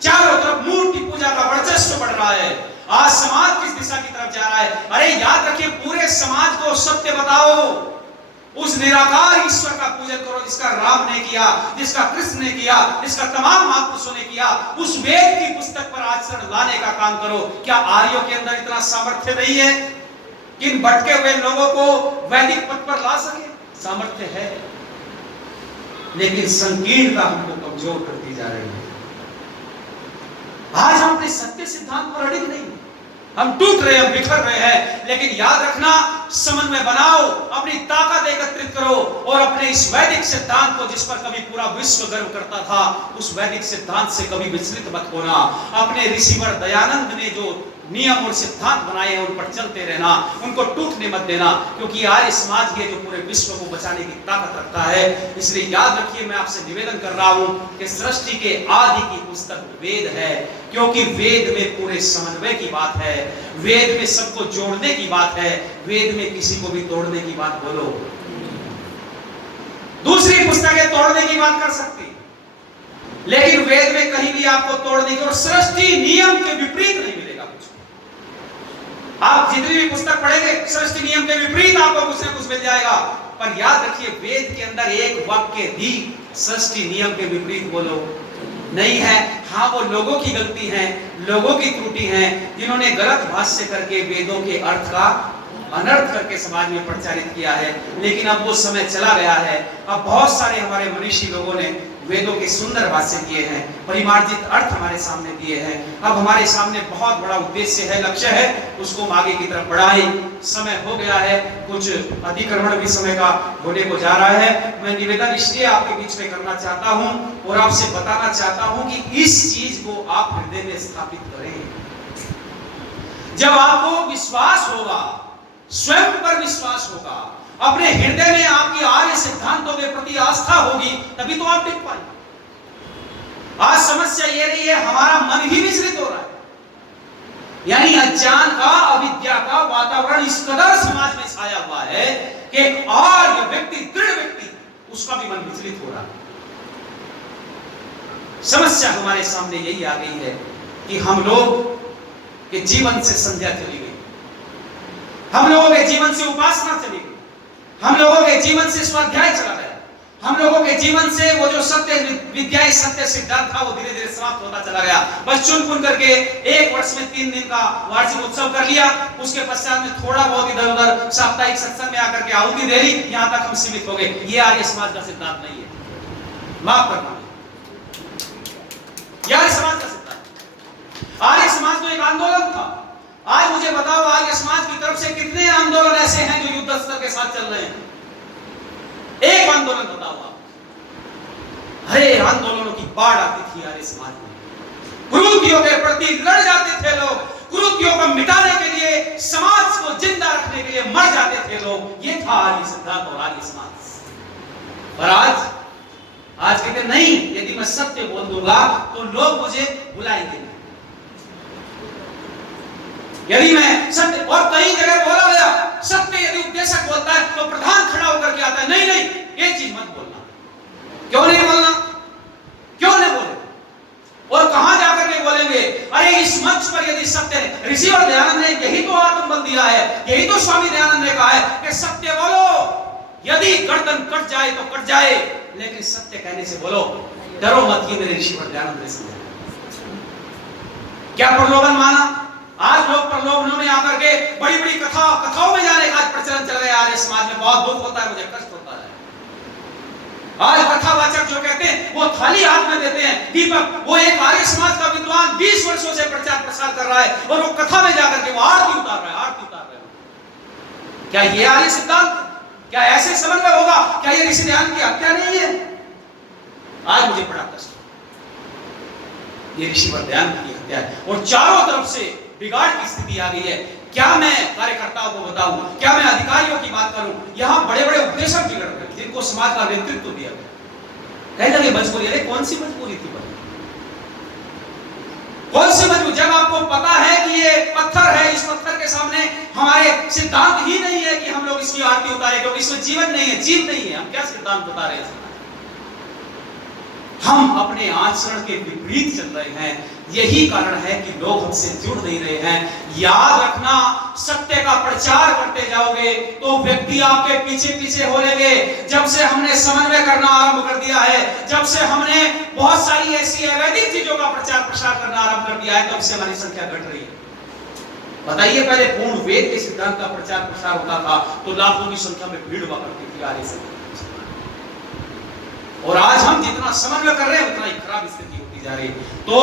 चारों तरफ मूर्ति पूजा का वर्चस्व बढ़ रहा है। आज समाज किस दिशा की तरफ जा रहा है? अरे याद रखिए, पूरे समाज को सत्य बताओ, उस निराकार ईश्वर का पूजन करो जिसका राम ने किया, जिसका कृष्ण ने किया, जिसका तमाम महापुरुषों ने किया। उस वेद की पुस्तक पर आचरण लाने का काम करो। क्या आर्यों के अंदर इतना सामर्थ्य नहीं है कि इन भटके हुए लोगों को वैदिक पथ पर ला सके? सामर्थ्य है, लेकिन संकीर्णता हमको कमजोर करती जा रही है। आज हम अपने सत्य सिद्धांत पर अड़िग नहीं, हम टूट रहे हैं, बिखर रहे हैं। लेकिन याद रखना, समन्वय बनाओ, अपनी ताकत एकत्रित करो, और अपने इस वैदिक सिद्धांत को, जिस पर कभी पूरा विश्व गर्व करता था, उस वैदिक सिद्धांत से कभी विचलित मत होना। अपने ऋषिवर दयानंद ने जो नियम और सिद्धांत बनाए हैं उन पर चलते रहना, उनको टूटने मत देना, क्योंकि आर्य समाज है जो पूरे विश्व को बचाने की ताकत रखता है। इसलिए याद रखिए, मैं आपसे निवेदन कर रहा हूं कि सृष्टि के आदि की पुस्तक वेद है, क्योंकि वेद में पूरे समन्वय की बात है, वेद में सबको जोड़ने की बात है, वेद में किसी को भी तोड़ने की बात बोलो। दूसरी पुस्तकें तोड़ने की बात कर सकती, लेकिन वेद में कहीं भी आपको तोड़ने की और सृष्टि नियम के विपरीत नहीं मिलेगा कुछ। आप जितनी भी पुस्तक पढ़ेंगे सृष्टि नियम के विपरीत आपको कुछ ना कुछ मिल जाएगा। पर याद रखिए वेद के अंदर एक वाक्य भी सृष्टि नियम के विपरीत बोलो नहीं है। हाँ, वो लोगों की गलती है, लोगों की त्रुटि है, जिन्होंने गलत भाष्य करके वेदों के अर्थ का अनर्थ करके समाज में प्रचारित किया है। लेकिन अब वो समय चला गया है। अब बहुत सारे हमारे मनीषी लोगों ने वेदों के सुंदर भाष्य दिए हैं, परिमार्जित अर्थ हमारे सामने दिए हैं। अब हमारे सामने बहुत बड़ा उद्देश्य है, लक्ष्य है, उसको हम आगे की तरफ बढ़ाएं। समय हो गया है, कुछ अधिक्रमण भी समय का होने को जा रहा है। मैं निवेदन इसलिए आपके बीच में करना चाहता हूं और आपसे बताना चाहता हूं कि इस चीज को आप हृदय में स्थापित करें। जब आपको विश्वास होगा, स्वयं पर विश्वास होगा, अपने हृदय में आपकी आर्य सिद्धांतों के प्रति आस्था होगी, तभी तो आप टिक पाएंगे। आज समस्या ये रही है, हमारा मन ही विचलित हो रहा है। यानी अज्ञान का, अविद्या का वातावरण इस कदर समाज में छाया हुआ है कि आर्य व्यक्ति, दृढ़ व्यक्ति, उसका भी मन विचलित हो रहा है। समस्या हमारे सामने यही आ गई है कि हम लोग के जीवन से संध्या चली गई, हम लोगों के जीवन से उपासना चली गई, हम लोगों के जीवन से स्वाध्याय चला गया, हम लोगों के जीवन से वो जो सत्य विद्या, सत्य सिद्धांत था, वो धीरे धीरे समाप्त होता चला गया। बस चुन करके एक वर्ष में 3 दिन का वार्षिक उत्सव कर लिया, उसके पश्चात में थोड़ा बहुत इधर उधर साप्ताहिक सत्संग में आकर के आहुति दे ली, यहां तक हम सीमित हो गए। ये आर्य समाज का सिद्धांत नहीं है, माफ करना। आर्य समाज का सिद्धांत, आर्य समाज तो एक आंदोलन था। आज मुझे बताओ, आर्य समाज की तरफ से कितने आंदोलन ऐसे हैं जो युद्ध स्तर के साथ चल रहे हैं? एक आंदोलन बताओ आप। हरे आंदोलनों की बाढ़ आती थी आर्य समाज में, कुरीतियों के प्रति लड़ जाते थे लोग, कुरीतियों को मिटाने के लिए, समाज को जिंदा रखने के लिए मर जाते थे लोग। ये था आर्य सिद्धांत और आर्य समाज। और आज कहते नहीं, यदि मैं सत्य बोल दूंगा तो लोग मुझे बुलाएंगे। यदि मैं सत्य, और कई जगह बोला गया, सत्य यदि उपदेशक बोलता है तो प्रधान खड़ा होकर के आता है, नहीं नहीं ये चीज मत बोलना। क्यों नहीं बोलना? क्यों नहीं बोले? और कहां जाकर के बोलेंगे? अरे इस मंच पर यदि सत्य है, ऋषि और दयानंद ने यही तो आत्मबल दिया है, यही तो स्वामी दयानंद ने कहा है कि सत्य बोलो, यदि गर्दन कट जाए तो कट जाए, लेकिन सत्य कहने से बोलो, डरो मत। ये मेरे ऋषि और दयानंद ने समझाया। क्या प्रलोभन माना? आज लोग प्रलोभनों में आकर के बड़ी बड़ी कथाओं में जाने का प्रचलन चल गया आर्य समाज में। बहुत दुख होता है, मुझे कष्ट होता है। आज कथावाचक जो कहते हैं वो थाली हाथ में देते हैं, दीपक, वो एक आर्य समाज का विद्वान 20 वर्षों से प्रचार प्रसार कर रहा है और वो कथा में जाकर के वो आरती उतार रहा है, आरती उतार रहा है। क्या ये आर्य सिद्धांत? क्या ऐसे समन्वय होगा? क्या ये ऋषि ध्यान की हत्या नहीं है? आज मुझे बड़ा कष्ट, ये ऋषि ध्यान की हत्या है और चारों तरफ से बिगाड़ की स्थिति आ गई है। क्या मैं कार्यकर्ताओं को बताऊं, क्या मैं अधिकारियों की बात करूं? यहां बड़े बड़े उपदेशक बिगड़ गए, जिनको समाज का नेतृत्व दिया गया। कह लगे मजबूरी, अरे कौन सी मजबूरी थी भाई? कौन सी मजबूरी? जब आपको पता है कि ये पत्थर है, इस पत्थर के सामने हमारे सिद्धांत ही नहीं है कि हम लोग इसकी आरती उतारे, क्योंकि इसमें जीवन नहीं है, जीव नहीं है, हम क्या सिद्धांत उतारे हैं? हम अपने आचरण के विपरीत चल रहे हैं। यही कारण है कि लोग हमसे जुड़ नहीं रहे हैं। याद रखना, सत्य का प्रचार करते जाओगे तो व्यक्ति आपके पीछे पीछे हो लेंगे। जब से हमने समन्वय करना आरंभ कर दिया है, जब से हमने बहुत सारी ऐसी अवैधिक चीजों का प्रचार प्रसार करना आरंभ कर दिया है, तब से हमारी संख्या घट रही है। बताइए, पहले पूर्ण वेद के सिद्धांत का प्रचार प्रसार होता था तो लाखों की संख्या में भीड़ हुआ करती थी आर्य समाज, और आज हम जितना समन्वय कर रहे हैं उतना ही खराब स्थिति होती जा रही है। तो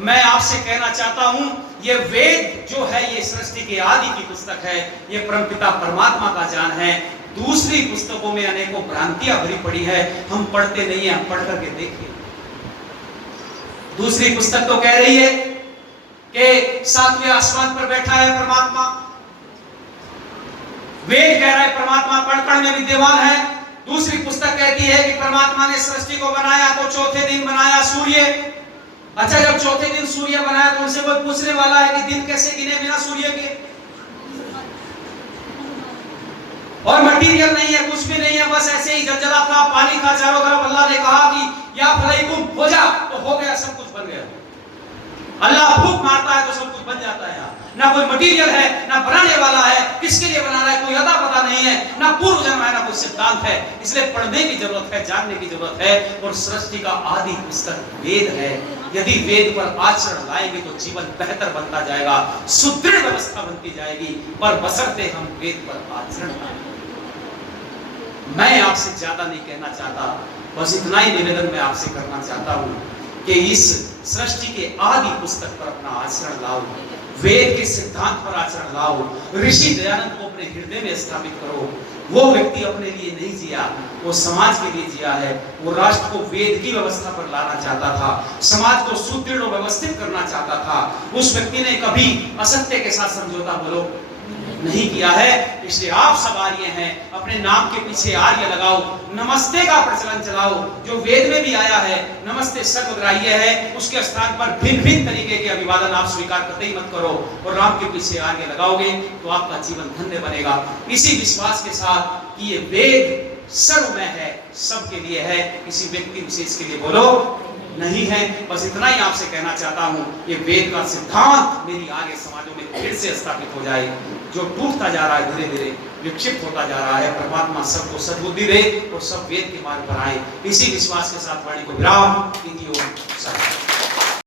मैं आपसे कहना चाहता हूं, ये वेद जो है ये सृष्टि के आदि की पुस्तक है, ये परमपिता परमात्मा का ज्ञान है। दूसरी पुस्तकों में अनेकों भ्रांतियां भरी पड़ी है, हम पढ़ते नहीं है, हम पढ़ करके देखिए। दूसरी पुस्तक तो कह रही है कि 7वें आसमान पर बैठा है परमात्मा। वेद कह रहा है परमात्मा कण कण में विद्यमान है। दूसरी पुस्तक कहती है कि परमात्मा ने सृष्टि को बनाया तो चौथे दिन बनाया सूर्य। अच्छा, जब चौथे दिन सूर्य बनाया तो उनसे कोई पूछने वाला है कि दिन कैसे गिने बिना सूर्य के? और मटेरियल नहीं है, कुछ भी नहीं है, बस ऐसे ही जलजला था, पानी था चारों तरफ। अल्लाह ने कहा कि या फलैकुम हो जा, तो हो गया, सब कुछ बन गया। अल्लाह फूंक मारता है तो सब कुछ बन जाता है। यहाँ ना कोई मटीरियल है, ना बनाने वाला है, किसके लिए बना रहा है कोई अता पता नहीं है, ना पूर्व जन्म है, ना कोई सिद्धांत है। इसलिए पढ़ने की जरूरत है, जानने की जरूरत है। और सृष्टि का आदि पुस्तक वेद है। यदि वेद पर आचरण लाएंगे तो जीवन बेहतर बनता जाएगा, सुदृढ़ व्यवस्था बनती जाएगी, पर बशर्ते हम वेद पर आचरण लाएं। मैं आपसे ज्यादा नहीं कहना चाहता, बस इतना ही निवेदन मैं आपसे करना चाहता हूं कि इस सृष्टि के आदि पुस्तक पर अपना आचरण लाओ, वेद के सिद्धांत पर आचरण लाओ, ऋषि दयानंद को अपने हृदय में स्थापित करो। वो व्यक्ति अपने लिए नहीं जिया, वो समाज के लिए जिया है। वो राष्ट्र को वेद की व्यवस्था पर लाना चाहता था, समाज को सुदृढ़ और व्यवस्थित करना चाहता था। उस व्यक्ति ने कभी असत्य के साथ समझौता बोलो नहीं किया है। इसलिए आप सब आर्य हैं, अपने नाम के पीछे आर्य लगाओ, नमस्ते का प्रचलन चलाओ, जो वेद में भी आया है। नमस्ते सर्वग्राह्य है, उसके स्थान पर भिन्न भिन्न तरीके के अभिवादन आप स्वीकार करते ही मत करो, और राम के पीछे आर्य लगाओगे तो आपका जीवन धन्य बनेगा। इसी विश्वास के साथ कि ये वेद सर्वमय है, सबके लिए है, किसी व्यक्ति विशेष के लिए बोलो नहीं है। बस इतना ही आपसे कहना चाहता हूं, ये वेद का सिद्धांत मेरी आगे समाजों में फिर से स्थापित हो जाए। जो टूटता जा रहा है, धीरे धीरे विक्षिप्त होता जा रहा है, परमात्मा सबको सद्बुद्धि दे और सब वेद के मार्ग पर आए। इसी विश्वास के साथ वाणी को विराम।